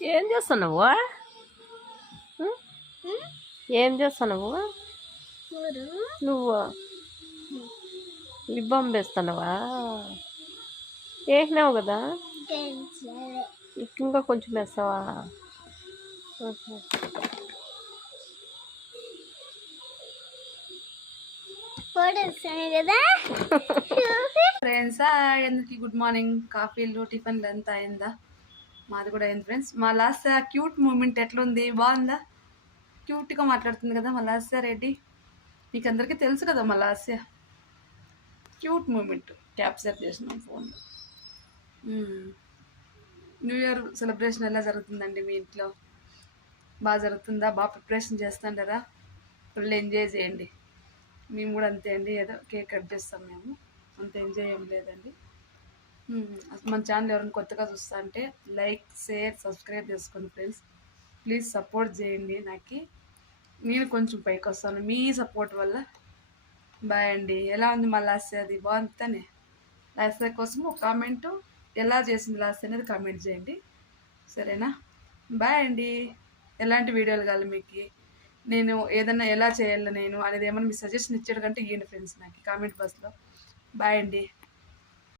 ఏం చేస్తున్నావు? ఏం చేస్తున్నావు నువ్వు? లిప్ బామ్ వేస్తున్నావా? వేసినావు కదా, ఇంకా కొంచెం వేస్తావా? ఫ్రెండ్స్ ఎందుకు గుడ్ మార్నింగ్, కాఫీలు టిఫిన్లు అంతా అయిందా? మాది కూడా అయింది ఫ్రెండ్స్. మా లాస్య క్యూట్ మూమెంట్ ఎట్లుంది? బాగుందా? క్యూట్గా మాట్లాడుతుంది కదా మా లాస్య రెడ్డి. మీకు అందరికీ తెలుసు కదా మా లాస్య క్యూట్ మూమెంట్ క్యాప్చర్ చేసినాం ఫోన్లో. న్యూ ఇయర్ సెలబ్రేషన్ ఎలా జరుగుతుందండి మీ ఇంట్లో? బాగా జరుగుతుందా? బాగా ప్రిపరేషన్ చేస్తుంటారా? ఫుల్ ఎంజాయ్ చేయండి. మేము కూడా అంతే అండి, ఏదో కేక్ కట్ చేస్తాం, మేము అంత ఎంజాయ్ ఏం లేదండి. మన ఛానల్ ఎవరైనా కొత్తగా చూస్తా అంటే లైక్, షేర్, సబ్స్క్రైబ్ చేసుకోండి ఫ్రెండ్స్. ప్లీజ్ సపోర్ట్ చేయండి. నేను కొంచెం పైకి వస్తాను మీ సపోర్ట్ వల్ల. బాయ్ అండి. ఎలా ఉంది మా లాస్య? అది బాగుంది. లాస్య కోసం ఒక కామెంటు, ఎలా చేసింది లాస్య అనేది కామెంట్ చేయండి, సరేనా? బాయ్ అండి. ఎలాంటి వీడియోలు కావాలి మీకు, నేను ఏదన్నా ఎలా చేయాలి నేను అనేది ఏమన్నా మీ సజెషన్ ఇచ్చేటకంటే ఇవ్వండి ఫ్రెండ్స్ నాకు కామెంట్ బాక్స్లో. బాయ్ అండి.